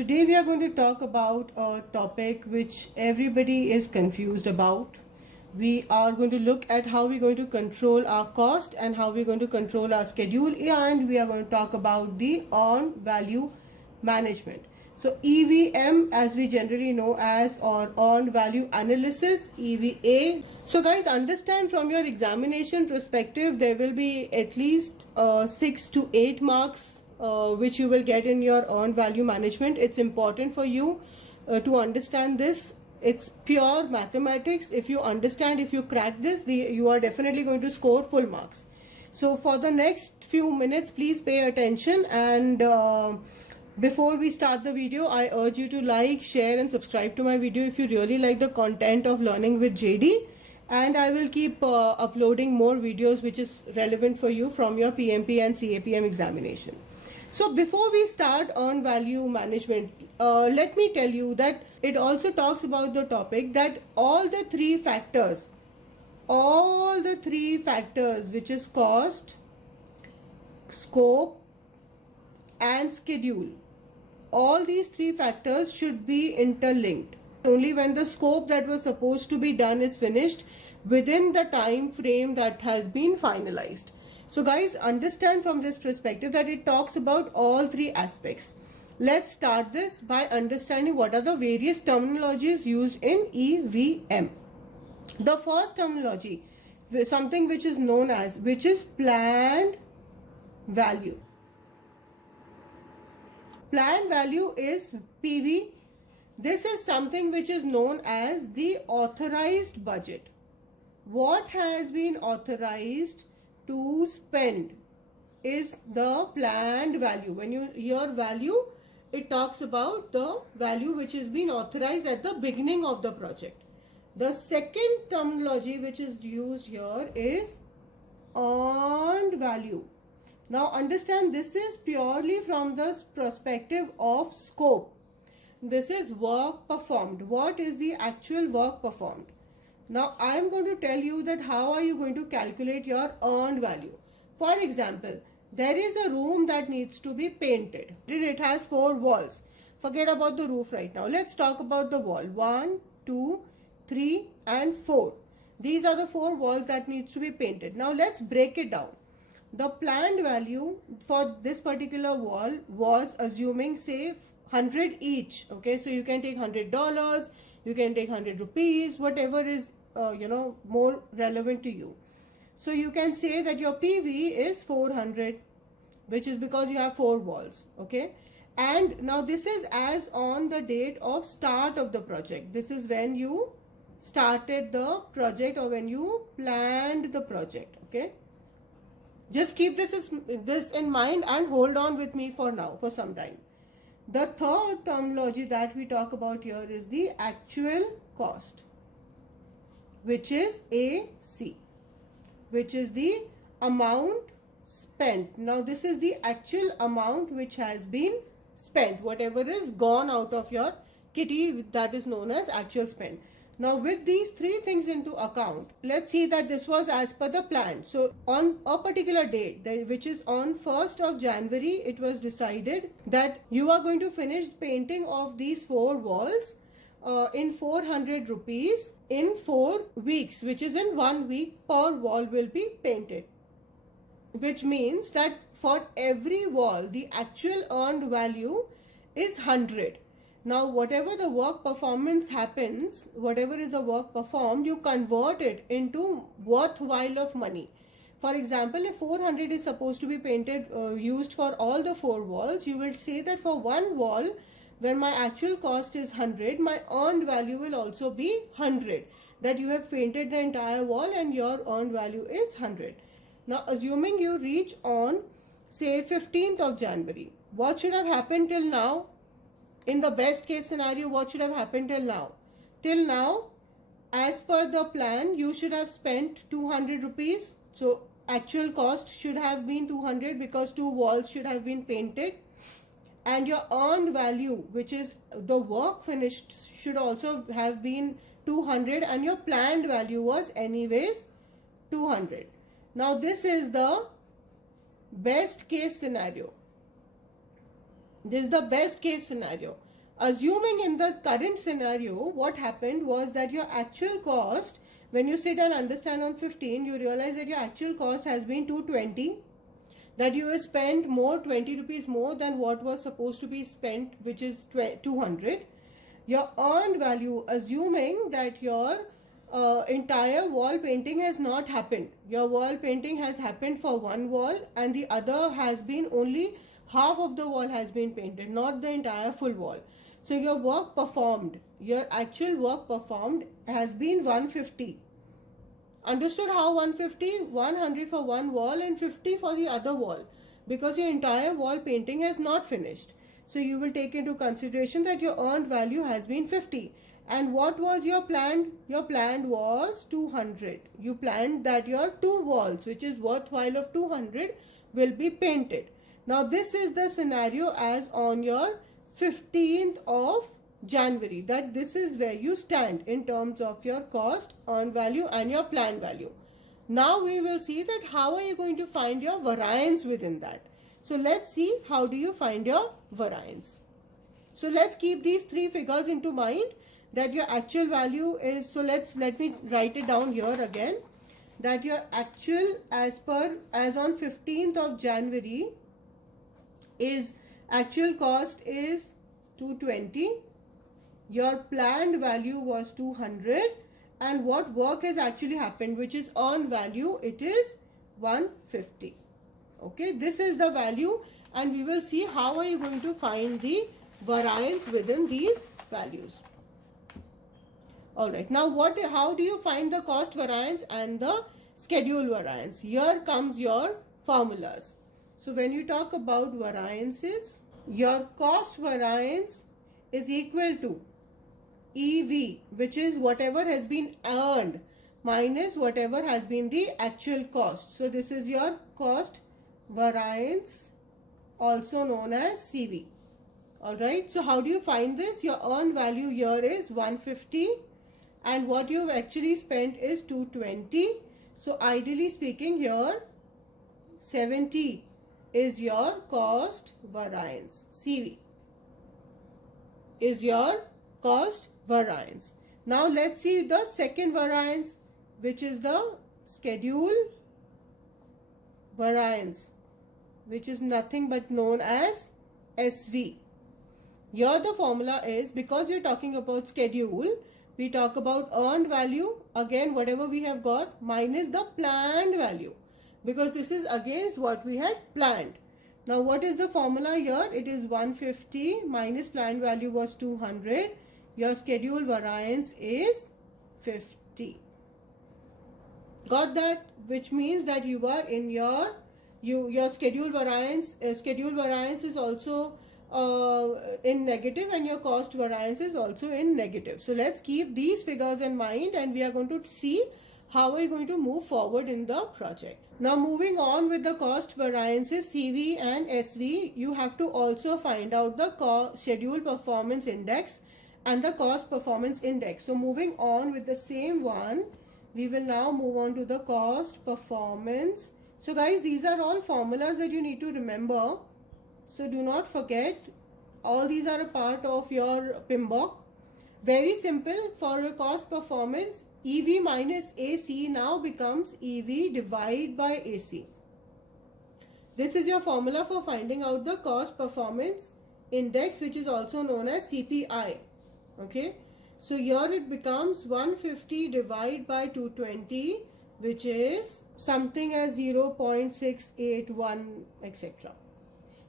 Today we are going to talk about a topic which everybody is confused about. We are going to look at how we're going to control our cost and how we're going to control our schedule, and we are going to talk about the earned value management. So EVM, as we generally know as, or earned value analysis, EVA. So guys, understand from your examination perspective, there will be at least 6 to 8 marks which you will get in your earned value management. It's important for you to understand this. It's pure mathematics. If you understand, if you crack this, you are definitely going to score full marks. So for the next few minutes, please pay attention, and before we start the video, I urge you to like, share and subscribe to my video if you really like the content of Learning with JD. And I will keep uploading more videos which is relevant for you from your PMP and CAPM examination. So before we start on value management, let me tell you that it also talks about the topic that all the three factors which is cost, scope and schedule, all these three factors should be interlinked. Only when the scope that was supposed to be done is finished within the time frame that has been finalized. So guys, understand from this perspective that it talks about all three aspects. Let's start this by understanding what are the various terminologies used in EVM. The first terminology, something which is known as, which is planned value. Planned value is PV. This is something which is known as the authorized budget. What has been authorized to spend is the planned value. When you hear value, it talks about the value which has been authorized at the beginning of the project. The second terminology which is used here is earned value. Now understand, this is purely from the perspective of scope. This is work performed. What is the actual work performed? Now I am going to tell you that how are you going to calculate your earned value. For example, there is a room that needs to be painted. It has 4 walls. Forget about the roof right now. Let's talk about the wall. 1, 2, 3 and 4. These are the 4 walls that needs to be painted. Now let's break it down. The planned value for this particular wall was assuming say 100 each. Okay, so you can take $100, you can take 100 rupees, whatever is more relevant to you. So you can say that your PV is 400, which is because you have 4 walls. Okay, and now this is as on the date of start of the project. This is when you started the project or when you planned the project. Okay, just keep this in mind and hold on with me for now, for some time. The third terminology that we talk about here is the actual cost, which is AC, which is the amount spent. Now this is the actual amount which has been spent, whatever is gone out of your kitty, that is known as actual spend. Now with these 3 things into account, let's see that this was as per the plan. So on a particular date, which is on 1st of January, it was decided that you are going to finish painting of these 4 walls in 400 rupees in 4 weeks, which is in 1 week per wall will be painted. Which means that for every wall, the actual earned value is 100. Now whatever the work performance happens, whatever is the work performed, you convert it into worthwhile of money. For example, if 400 is supposed to be painted, used for all the 4 walls, you will say that for 1 wall, where my actual cost is 100, my earned value will also be 100. That you have painted the entire wall and your earned value is 100. Now assuming you reach on say 15th of January, what should have happened till now? In the best case scenario, what should have happened till now? Till now, as per the plan, you should have spent 200 rupees. So actual cost should have been 200 because 2 walls should have been painted. And your earned value, which is the work finished, should also have been 200, and your planned value was anyways 200. Now this is the best case scenario. This is the best case scenario. assuming in the current scenario, what happened was that your actual cost, when you sit and understand on 15, you realize that your actual cost has been 220, that you have spent more, 20 rupees more than what was supposed to be spent, which is 200. Your earned value, assuming that your entire wall painting has not happened. Your wall painting has happened for one wall and the other has been only half of the wall has been painted, not the entire full wall. So your work performed, your actual work performed has been 150. Understood how 150? 100 for one wall and 50 for the other wall, because your entire wall painting has not finished. So you will take into consideration that your earned value has been 50. And what was your planned? Your planned was 200. You planned that your two walls, which is worthwhile of 200, will be painted. Now this is the scenario as on your 15th of January, that this is where you stand in terms of your cost, earned value and your planned value. Now we will see that how are you going to find your variance within that. So let's see how do you find your variance. So let's keep these three figures into mind, that your actual value is, so let me write it down here again, that your actual as on 15th of January is actual cost is 220, your planned value was 200, and what work has actually happened, which is earned value, it is 150. Okay, this is the value, and we will see how are you going to find the variance within these values. Alright, now how do you find the cost variance and the schedule variance? Here comes your formulas. So when you talk about variances, your cost variance is equal to EV, which is whatever has been earned minus whatever has been the actual cost. So this is your cost variance, also known as CV. Alright, so how do you find this? Your earned value here is 150 and what you've actually spent is 220. So ideally speaking, here 70 is your cost variance. CV is your cost variance. Now let's see the second variance, which is the schedule variance, which is nothing but known as SV. Here the formula is, because we're talking about schedule, we talk about earned value, again whatever we have got, minus the planned value, because this is against what we had planned. Now what is the formula here? It is 150 minus planned value was 200. Your schedule variance is 50. Got that? Which means that you are in your schedule variance. Schedule variance is also in negative and your cost variance is also in negative. So let's keep these figures in mind and we are going to see how we're going to move forward in the project. Now moving on with the cost variances CV and SV, you have to also find out the schedule performance index and the cost performance index. So moving on with the same one, we will now move on to the cost performance. So guys, these are all formulas that you need to remember. So do not forget, all these are a part of your PMBOK. Very simple. For a cost performance, EV minus AC now becomes EV divided by AC. This is your formula for finding out the cost performance index, which is also known as CPI. Okay, so here it becomes 150 divided by 220, which is something as 0.681, etc.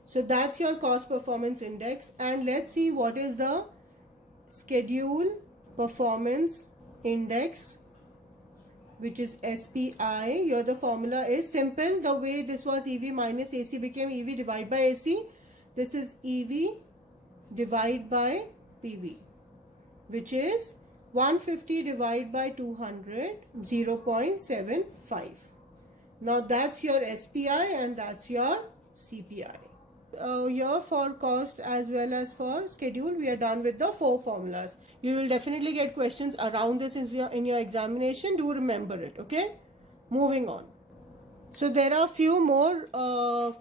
So that's your cost performance index. And let's see what is the schedule performance index, which is SPI. Here the formula is simple. The way this was EV minus AC became EV divided by AC. This is EV divided by PV, which is 150 divided by 200, 0.75. Now that's your SPI and that's your CPI. Here for cost as well as for schedule, we are done with the 4 formulas. You will definitely get questions around this in your examination. Do remember it, okay? Moving on. So there are few more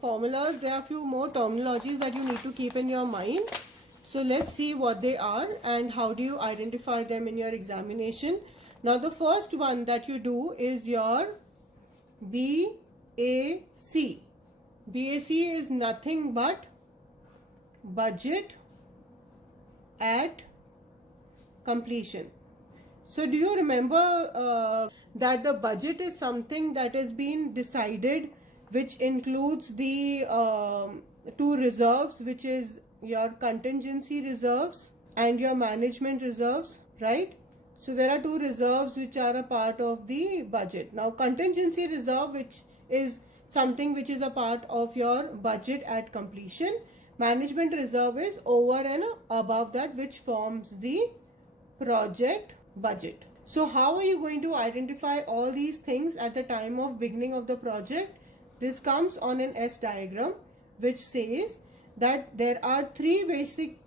formulas, there are few more terminologies that you need to keep in your mind. So let's see what they are and how do you identify them in your examination. Now the first one that you do is your BAC. BAC is nothing but budget at completion. So do you remember that the budget is something that has been decided, which includes the two reserves, which is your contingency reserves and your management reserves, right? So there are two reserves which are a part of the budget. Now contingency reserve, which is something which is a part of your budget at completion. Management reserve is over and above that, which forms the project budget. So how are you going to identify all these things at the time of beginning of the project? This comes on an S diagram, which says that there are three basic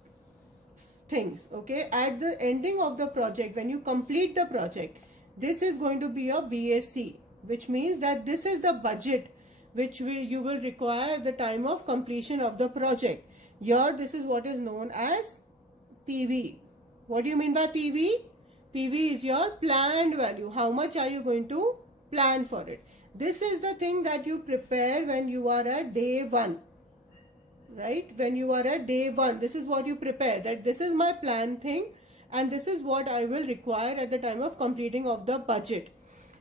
things. Okay, at the ending of the project, when you complete the project, this is going to be your BAC, which means that this is the budget which you will require at the time of completion of the project. Here this is what is known as PV. What do you mean by PV? PV is your planned value. How much are you going to plan for it? This is the thing that you prepare when you are at day one. Right? When you are at day one, this is what you prepare, that this is my plan thing and this is what I will require at the time of completing of the budget.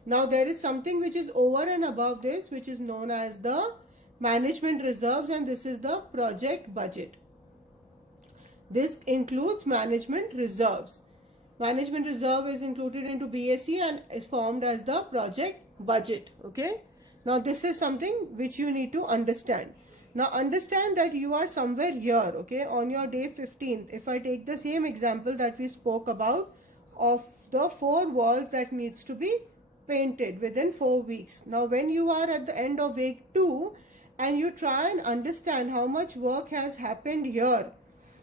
Now there is something which is over and above this, which is known as the management reserves, and this is the project budget. This includes management reserves. Management reserve is included into BAC and is formed as the project budget. Okay. Now this is something which you need to understand. Now understand that you are somewhere here, okay, on your day 15th. If I take the same example that we spoke about of the 4 walls that needs to be painted within 4 weeks. Now when you are at the end of week 2 and you try and understand how much work has happened here,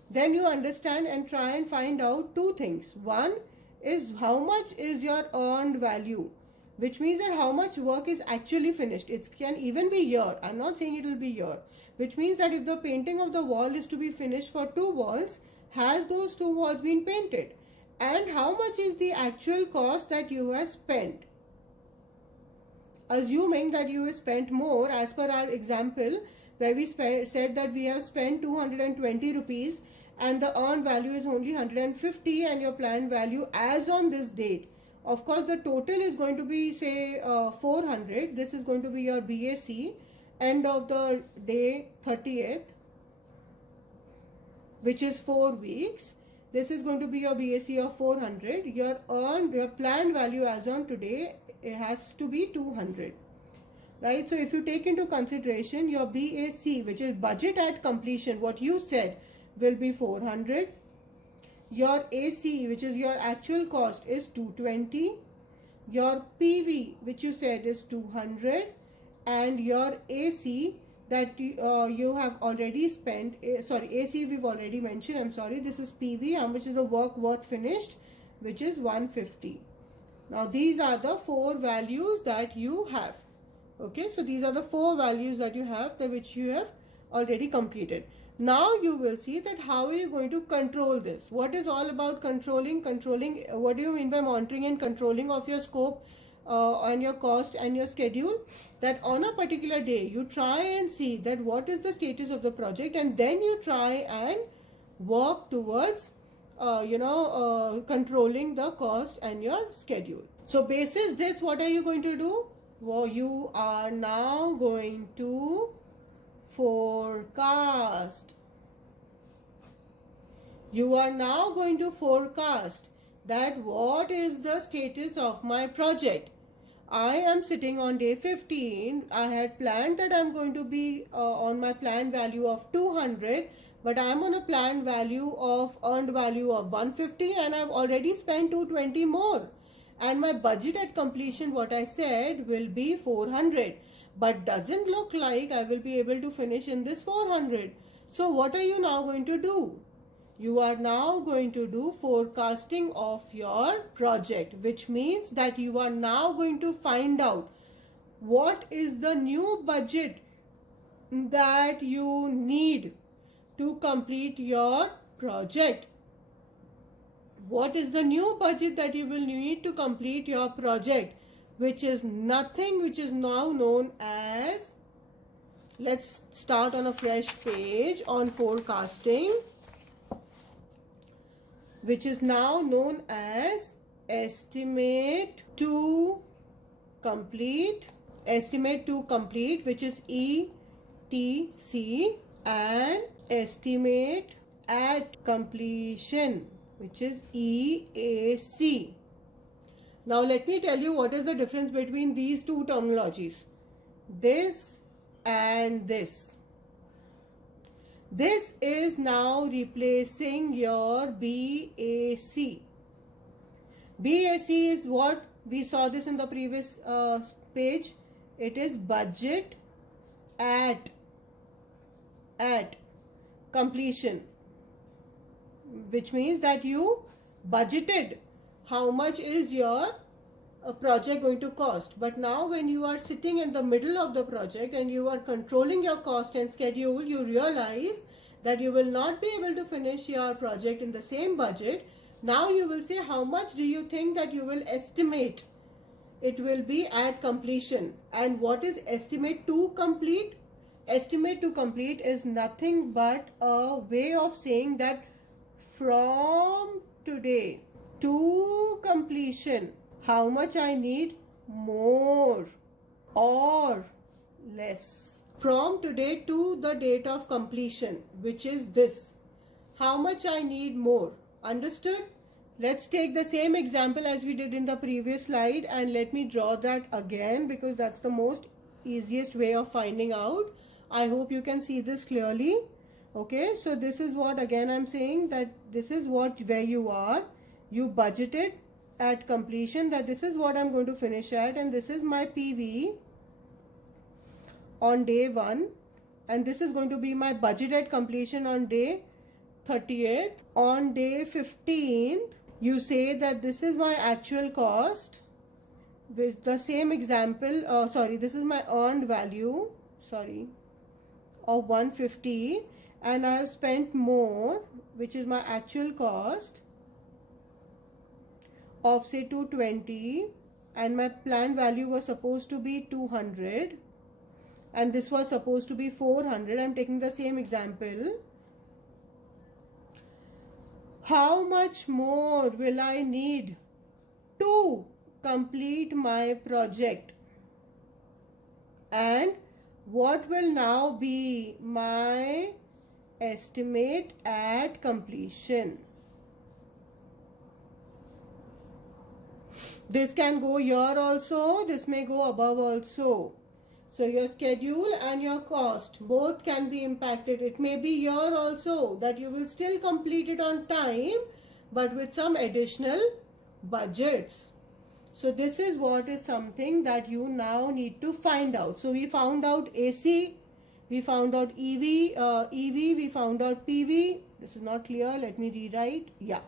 then you understand and try and find out 2 things. One is how much is your earned value, which means that how much work is actually finished. It can even be here. I'm not saying it will be here. Which means that if the painting of the wall is to be finished for 2 walls, has those 2 walls been painted? And how much is the actual cost that you have spent? Assuming that you have spent more, as per our example, where we said that we have spent 220 rupees and the earned value is only 150 and your planned value as on this date. Of course, the total is going to be, say, 400. This is going to be your BAC, end of the day 30th, which is 4 weeks. This is going to be your BAC of 400. Your planned value as on today, it has to be 200. Right? So if you take into consideration your BAC, which is budget at completion, what you said will be 400. Your AC, which is your actual cost, is 220. Your PV, which you said is 200. And your AC that you have already spent, AC we've already mentioned, I'm sorry, this is PV, how much is the work worth finished, which is 150. Now these are the 4 values that you have. Okay, so these are the 4 values that you have, which you have already completed. Now you will see that how are you going to control this. What is all about controlling? What do you mean by monitoring and controlling of your scope on your cost and your schedule? That on a particular day you try and see that what is the status of the project, and then you try and work towards controlling the cost and your schedule. So basis this, what are you going to do? Well, you are now going to forecast. You are now going to forecast that what is the status of my project. I am sitting on day 15. I had planned that I'm going to be on my planned value of 200, but I'm on a planned value of earned value of 150 and I've already spent 220 more. And my budget at completion, what I said, will be 400. But doesn't look like I will be able to finish in this 400. So what are you now going to do? You are now going to do forecasting of your project, which means that you are now going to find out what is the new budget that you need to complete your project. What is the new budget that you will need to complete your project, which is nothing, which is now known as, let's start on a fresh page on forecasting, which is now known as estimate to complete, which is ETC, and estimate at completion, which is EAC. Now let me tell you what is the difference between these two terminologies, this and this. This is now replacing your BAC. BAC is what we saw this in the previous page. It is budget at completion, which means that you budgeted how much is your project going to cost. But now when you are sitting in the middle of the project and you are controlling your cost and schedule, you realize that you will not be able to finish your project in the same budget. Now you will say, how much do you think that you will estimate it will be at completion? And what is estimate to complete? Estimate to complete is nothing but a way of saying that from today to completion, how much I need more or less. From today to the date of completion, which is this, how much I need more. Understood? Let's take the same example as we did in the previous slide, and let me draw that again because that's the most easiest way of finding out. I hope you can see this clearly. Okay, so this is what, again I'm saying that this is what, where you are, you budgeted at completion that this is what I'm going to finish at, and this is my PV on day 1, and this is going to be my budget at completion on day 30th. On day 15th, you say that this is my actual cost with the same example, this is my earned value, of 150, and I have spent more, which is my actual cost of say 220, and my planned value was supposed to be 200, and this was supposed to be 400. I'm taking the same example. How much more will I need to complete my project? And what will now be my estimate at completion? This can go here also, this may go above also. So your schedule and your cost both can be impacted. It may be here also that you will still complete it on time, but with some additional budgets. So this is what is something that you now need to find out. So we found out AC, we found out EV, we found out PV. This is not clear, let me rewrite. Yeah.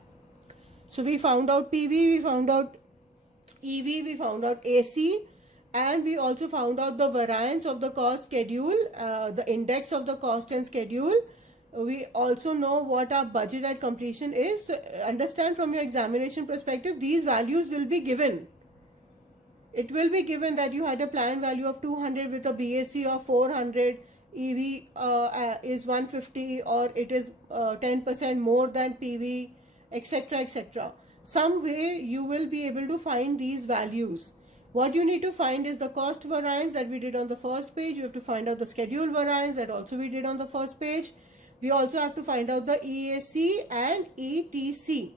So we found out PV, we found out EV, we found out AC, and we also found out the variance of the cost schedule, the index of the cost and schedule. We also know what our budget at completion is. So understand from your examination perspective, these values will be given. It will be given that you had a planned value of 200 with a BAC of 400, EV is 150, or it is 10% more than PV, etc., etc. Some way you will be able to find these values. What you need to find is the cost variance that we did on the first page. You have to find out the schedule variance that also we did on the first page. We also have to find out the EAC and ETC.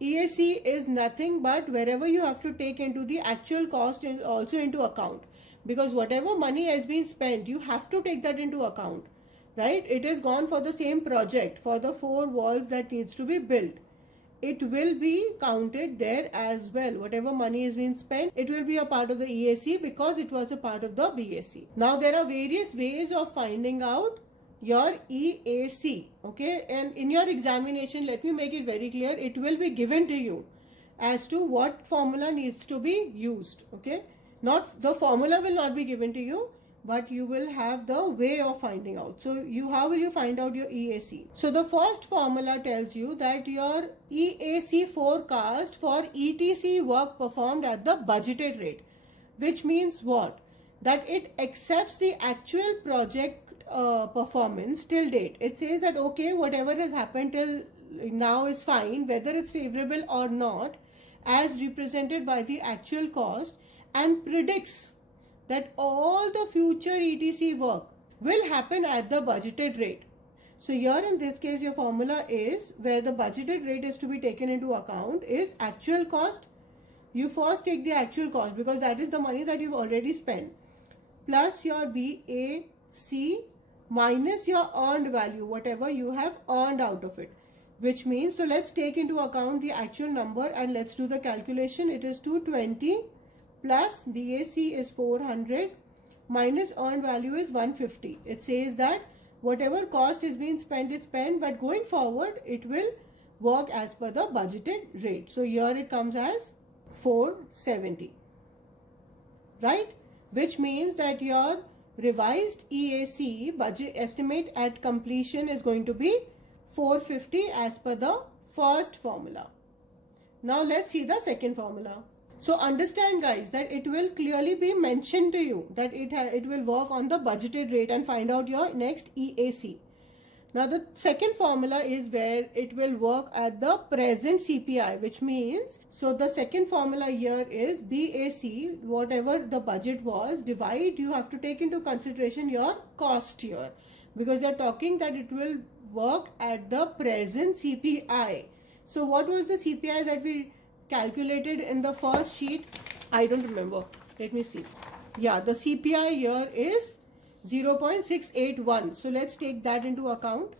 EAC is nothing but wherever you have to take into the actual cost and also into account, because whatever money has been spent, you have to take that into account, right? It is gone for the same project, for the 4 walls that needs to be built. It will be counted there as well. Whatever money has been spent, it will be a part of the EAC because it was a part of the BAC. Now there are various ways of finding out your EAC, okay? And in your examination, let me make it very clear, it will be given to you as to what formula needs to be used, okay? Not the formula will not be given to you, but you will have the way of finding out. So how will you find out your EAC? So the first formula tells you that your EAC forecast for ETC work performed at the budgeted rate, which means what? That it accepts the actual project performance till date. It says that okay, whatever has happened till now is fine, whether it's favorable or not, as represented by the actual cost, and predicts that all the future ETC work will happen at the budgeted rate. So here in this case, your formula is where the budgeted rate is to be taken into account is actual cost. You first take the actual cost because that is the money that you've already spent, plus your BAC minus your earned value, whatever you have earned out of it. Which means, so let's take into account the actual number and let's do the calculation. It is 220 plus BAC is 400 minus earned value is 150. It says that whatever cost is being spent is spent, but going forward it will work as per the budgeted rate. So here it comes as 470, right? Which means that your revised EAC budget estimate at completion is going to be 450 as per the first formula. Now let's see the second formula. So understand guys that it will clearly be mentioned to you that it will work on the budgeted rate and find out your next EAC. Now the second formula is where it will work at the present CPI, which means, so the second formula here is BAC, whatever the budget was, divide, you have to take into consideration your cost here, because they're talking that it will work at the present CPI. So what was the CPI that we calculated in the first sheet? I don't remember. Let me see. Yeah, the CPI here is 0.681. So let's take that into account.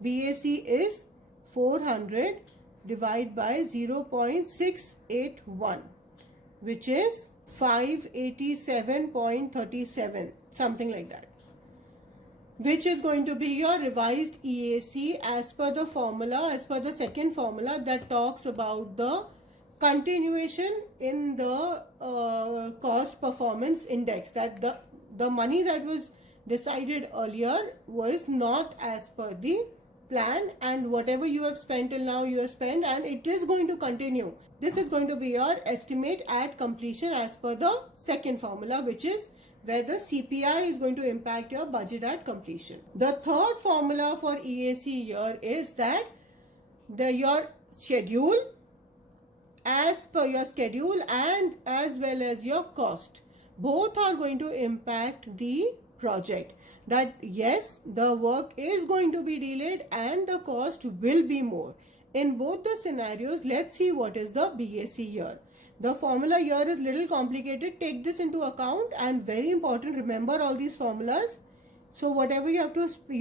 BAC is 400 divided by 0.681, which is 587.37, something like that, which is going to be your revised EAC as per the formula, as per the second formula that talks about the continuation in the cost performance index, that the money that was decided earlier was not as per the plan, and whatever you have spent till now you have spent, and it is going to continue. This is going to be your estimate at completion as per the second formula, which is where the CPI is going to impact your budget at completion. The third formula for EAC here is that your schedule, as per your schedule and as well as your cost, both are going to impact the project. That yes, the work is going to be delayed and the cost will be more. In both the scenarios, let's see what is the BAC here. The formula here is little complicated. Take this into account, and very important, remember all these formulas. So whatever you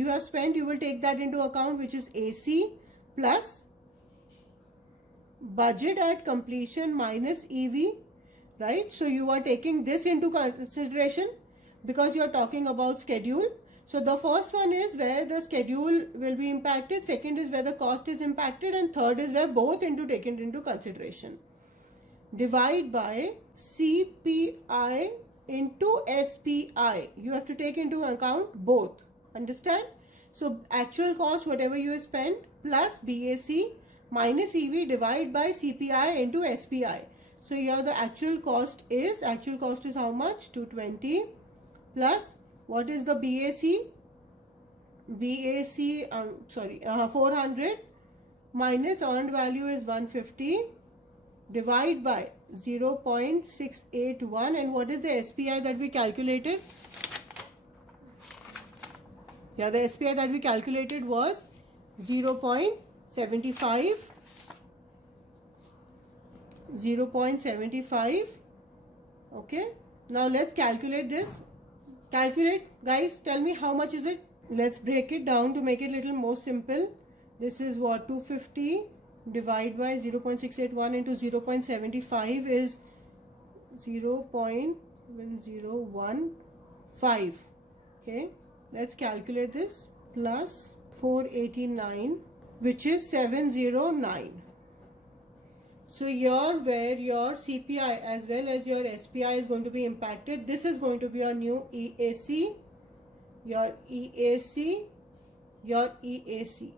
have spent, you will take that into account, which is AC plus budget at completion minus EV, right? So you are taking this into consideration because you are talking about schedule. So the first one is where the schedule will be impacted, second is where the cost is impacted, and third is where both taken into consideration. Divide by CPI into SPI. You have to take into account both. Understand? So actual cost, whatever you have spent, plus BAC minus EV, divide by CPI into SPI. So here the actual cost is how much? 220 plus what is the BAC? 400 minus earned value is 150. Divide by 0.681, and what is the SPI that we calculated? Yeah, the SPI that we calculated was 0.75. 0.75. Okay, now let's calculate this. Calculate, guys, tell me how much is it? Let's break it down to make it a little more simple. This is what? 250 divide by 0.681 into 0.75 is 0.1015. Okay, let's calculate this. Plus 489, which is 709. So here where your CPI as well as your SPI is going to be impacted, this is going to be your new EAC, your EAC, your EAC.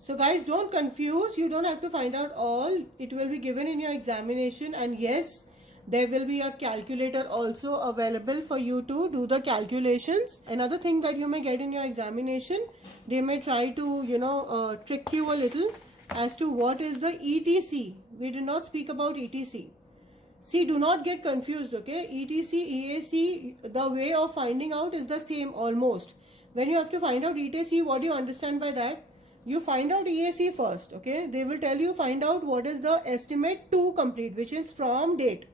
So guys, don't confuse, you don't have to find out all, it will be given in your examination, and yes, there will be a calculator also available for you to do the calculations. Another thing that you may get in your examination, they may try to, trick you a little as to what is the ETC. We did not speak about ETC. See, do not get confused, okay? ETC, EAC, the way of finding out is the same almost. When you have to find out ETC, what do you understand by that? You find out EAC first, okay? They will tell you find out what is the estimate to complete, which is from date.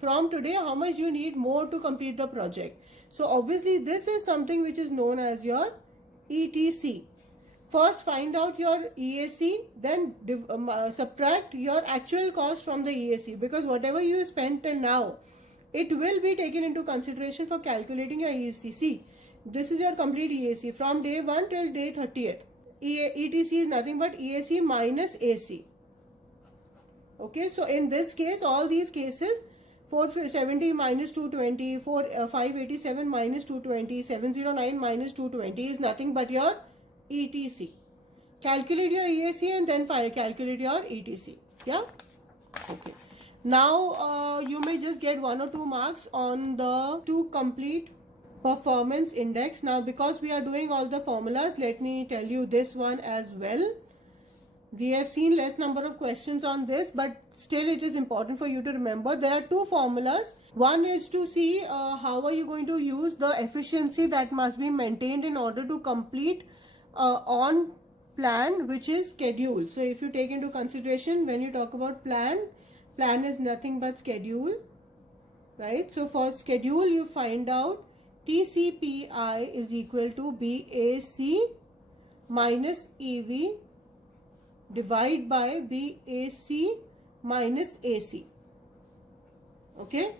From today, how much you need more to complete the project. So obviously, this is something which is known as your ETC. First find out your EAC, then subtract your actual cost from the EAC, because whatever you spent till now, it will be taken into consideration for calculating your EAC. See, this is your complete EAC from day 1 till day 30th. ETC is nothing but EAC minus AC. Okay, so in this case, all these cases, 470 minus 220, 587 minus 220, 709 minus 220 is nothing but your ETC. Calculate your EAC and then calculate your ETC. Yeah? Okay. Now, you may just get 1 or 2 marks on the to complete performance index. Now, because we are doing all the formulas, let me tell you this one as well. We have seen less number of questions on this, but still it is important for you to remember. There are 2 formulas. One is to see how are you going to use the efficiency that must be maintained in order to complete on plan, which is schedule. So if you take into consideration when you talk about plan is nothing but schedule, right? So for schedule, you find out TCPI is equal to BAC minus EV divide by BAC minus AC. Okay,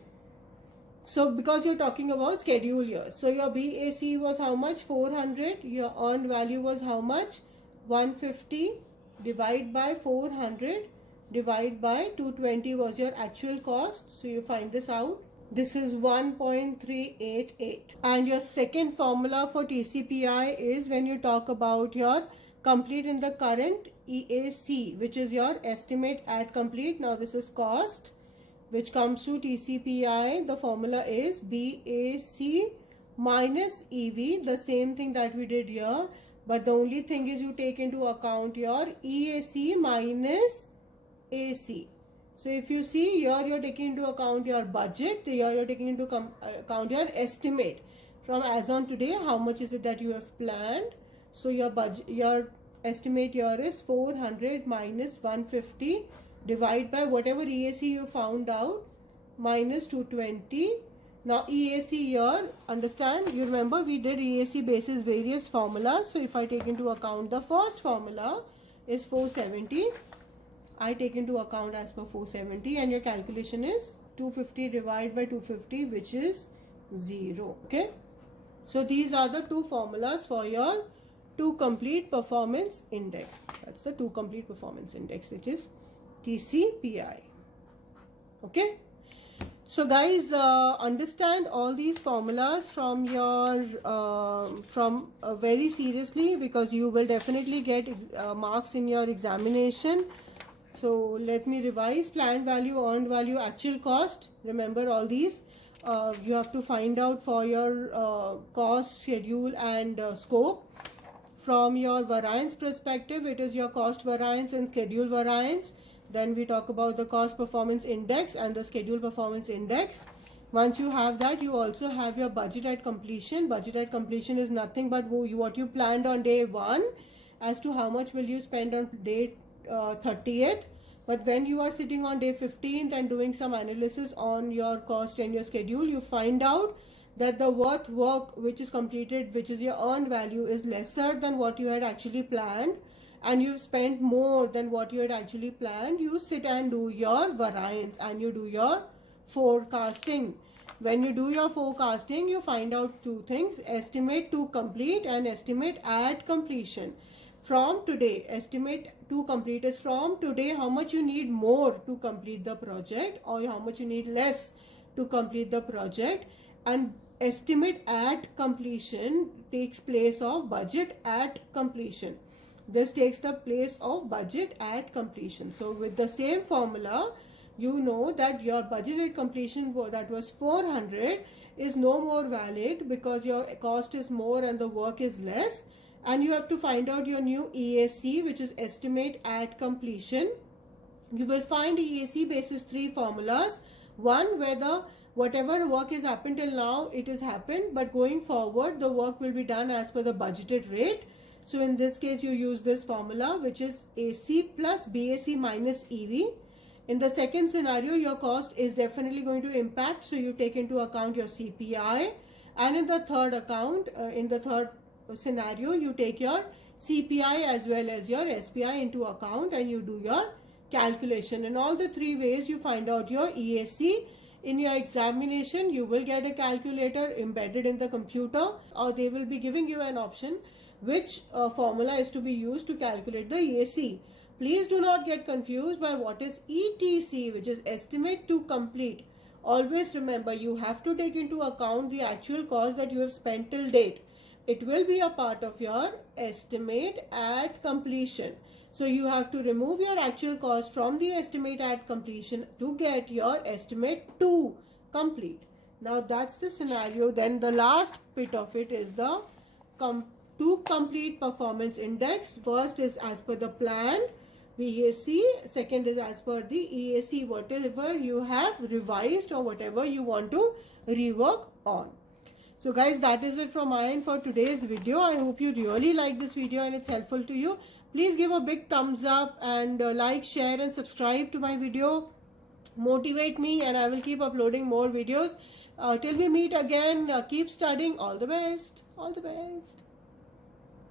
so because you're talking about schedule here, so your BAC was how much? 400. Your earned value was how much? 150. Divide by 400 divide by 220 was your actual cost. So you find this out. This is 1.388. And your second formula for TCPI is when you talk about your complete in the current EAC, which is your estimate at complete. Now this is cost, which comes to TCPI. The formula is BAC minus EV, the same thing that we did here, but the only thing is you take into account your EAC minus AC. So if you see here, you're taking into account your budget, here you're taking into account your estimate from as on today, how much is it that you have planned. So your budget, your estimate here is 400 minus 150 divide by whatever EAC you found out minus 220. Now EAC here, understand, you remember we did EAC basis various formulas. So if I take into account the first formula is 470, I take into account as per 470, and your calculation is 250 divided by 250, which is 0. Okay, so these are the 2 formulas for your to complete performance index. That's the to complete performance index, which is TCPI. Okay, so guys, understand all these formulas from your very seriously, because you will definitely get marks in your examination. So let me revise: planned value, earned value, actual cost. Remember all these. You have to find out for your cost, schedule and scope. From your variance perspective, it is your cost variance and schedule variance. Then we talk about the cost performance index and the schedule performance index. Once you have that, you also have your budget at completion. Budget at completion is nothing but what you planned on day 1 as to how much will you spend on day 30th. But when you are sitting on day 15th and doing some analysis on your cost and your schedule, you find out that the work which is completed, which is your earned value, is lesser than what you had actually planned, and you've spent more than what you had actually planned. You sit and do your variance and you do your forecasting. When you do your forecasting, you find out 2 things: estimate to complete and estimate at completion. from today, estimate to complete is from today how much you need more to complete the project or how much you need less to complete the project, and estimate at completion takes place of budget at completion. This takes the place of budget at completion. So with the same formula, you know that your budget at completion that was 400 is no more valid because your cost is more and the work is less, and you have to find out your new EAC, which is estimate at completion. You will find EAC basis 3 formulas. One, whether whatever work is happened till now, it is happened, but going forward the work will be done as per the budgeted rate. So in this case you use this formula, which is AC plus BAC minus EV. In the second scenario, your cost is definitely going to impact, so you take into account your CPI. And in the third scenario, you take your CPI as well as your SPI into account and you do your calculation. In all the three ways you find out your EAC. In your examination, you will get a calculator embedded in the computer, or they will be giving you an option which formula is to be used to calculate the EAC. Please do not get confused by what is ETC, which is estimate to complete. Always remember, you have to take into account the actual cost that you have spent till date. It will be a part of your estimate at completion. So you have to remove your actual cost from the estimate at completion to get your estimate to complete. Now that's the scenario. Then the last bit of it is the to complete performance index. First is as per the planned BAC, second is as per the EAC, whatever you have revised or whatever you want to rework on. So guys, that is it from my end for today's video. I hope you really like this video and it's helpful to you. Please give a big thumbs up and like, share and subscribe to my video. Motivate me and I will keep uploading more videos. Till we meet again, keep studying. All the best. All the best.